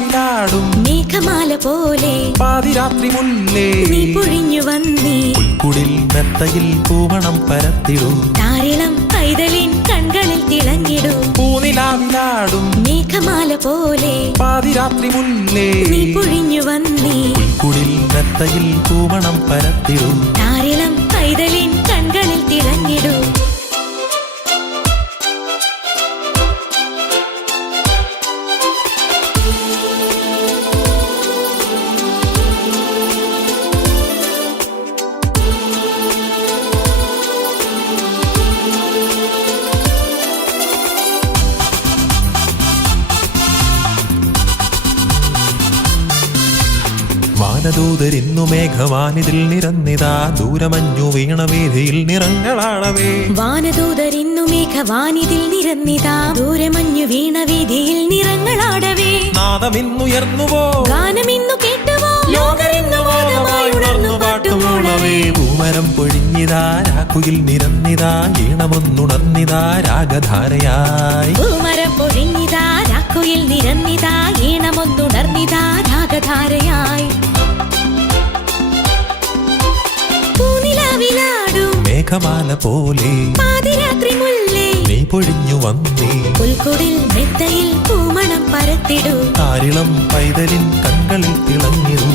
പൂനിലാവിലാടും മേഘമാല പോലെ പാതിരാത്രി മുല്ലേ നീ പൊഴിഞ്ഞു വന്നീ പുൽക്കുടിൽ മെത്തയിൽ പൂമണം പരത്തിടൂ താരിളം പൈതലിൻ കൺകളിൽ തിളങ്ങിടൂ പൂനിലാവിലാടും മേഘമാല പോലെ പാതിരാത്രി മുല്ലേ നീ പൊഴിഞ്ഞു വന്നീ പുൽക്കുടിൽ മെത്തയിൽ പൂമണം പരത്തിടൂ താരിളം പൈതലിൻ കൺകളിൽ തിളങ്ങിടൂ വാനദൂതരിന്നു മേഘവാനിതിൽ നിറന്നിതാ ദൂരമഞ്ഞു വീണവേദിയിൽ നിറങ്ങളാടവേ വാനദൂതരിന്നു മേഘവാനിതിൽ നിറന്നിതാ ദൂരമഞ്ഞു വീണവേദിയിൽ നിറങ്ങളാടവേ നാദമിന്നുയർന്നുവോ ഗാനമിന്നു കേട്ടുവോ ലോകരിന്നു മോദമായി ഉണർന്നു പാട്ടുമൂളവേ പൂമരം പൊഴിഞ്ഞിതാ രാക്കുയിൽ നിറന്നിതാ ഈണമൊന്നുണർന്നിതാ രാഗധാരയായി പൂമരം പൊഴിഞ്ഞിതാ രാക്കുയിൽ നിറന്നിതാ ഈണമൊന്നുണർന്നിതാ രാഗധാരയായി പൂനിലാവിലാടും മേഘമാല പോലെ പാതിരാത്രി മുല്ലേ നീ പൊഴിഞ്ഞു വന്നേ പുൽക്കുടിൽ മെത്തയിൽ പൂമണം പരത്തിടൂ താരിളം പൈതലിൻ കൺകളിൽ തിളങ്ങിടൂ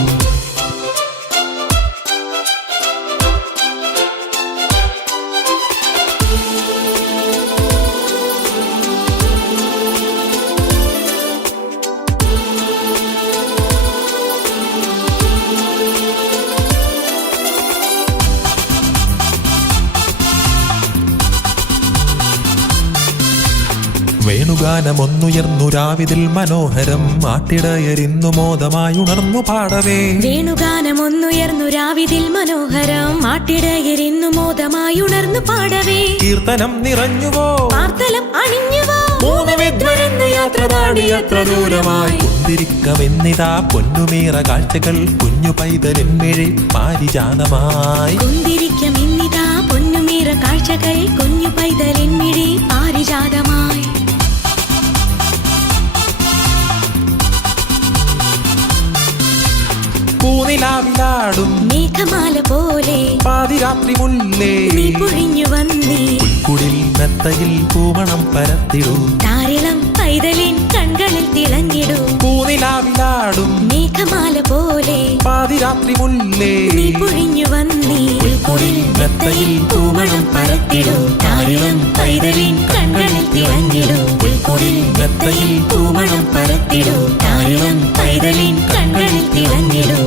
വേണുഗാനമൊന്നുയർന്നു രാവിതിൽ മനോഹരം ആട്ടിടയരിന്നു മോദമായി ഉണർന്നു പാടവേ വേണുഗാനമൊന്നുയർന്നു രാവിതിൽ മനോഹരം ആട്ടിടയരിന്നു മോദമായി ഉണർന്നു പാടവേ കീർത്തനം നിറഞ്ഞുവോ പാർത്തലം അണിഞ്ഞുവോ മൂന്നുവിദ്വരന്ന് യാത്ര താടി യാത്ര ദൂരമായി കുന്തിരിക്കമെന്നിതാ പൊന്നുമേറ കാഴ്ചകൾ കുഞ്ഞു പൈതലിന്മിഴി പാരിജാതമായി കുന്തിരിക്കം ഇന്നിതാ പൊന്നുമേറ കാഴ്ചകൾ കുഞ്ഞു പൈതലിന്മിഴി പാരിജാതമായി പൂനിലാവിലാടും മേഘമാല പോലെ പാതിരാത്രി മുല്ലേ നീ പൊഴിഞ്ഞു വന്നീ പുൽക്കുടിൽ മെത്തയിൽ പൂമണം പരത്തിടൂ താരിളം പൈതലിൻ കൺകളിൽ തിളങ്ങിടൂ പൂനിലാവിലാടും മേഘമാല പോലെ പാതിരാത്രി മുല്ലേ നീ പൊഴിഞ്ഞു വന്നീ പുൽക്കുടിൽ മെത്തയിൽ പൂമണം പരത്തിടൂ താരിളം പൈതലിൻ കൺകളിൽ തിളങ്ങിടൂ പുൽക്കുടിൽ മെത്തയിൽ പൂമണം പരത്തിടൂ താരിളം പൈതലിൻ കൺകളിൽ തിളങ്ങിടൂ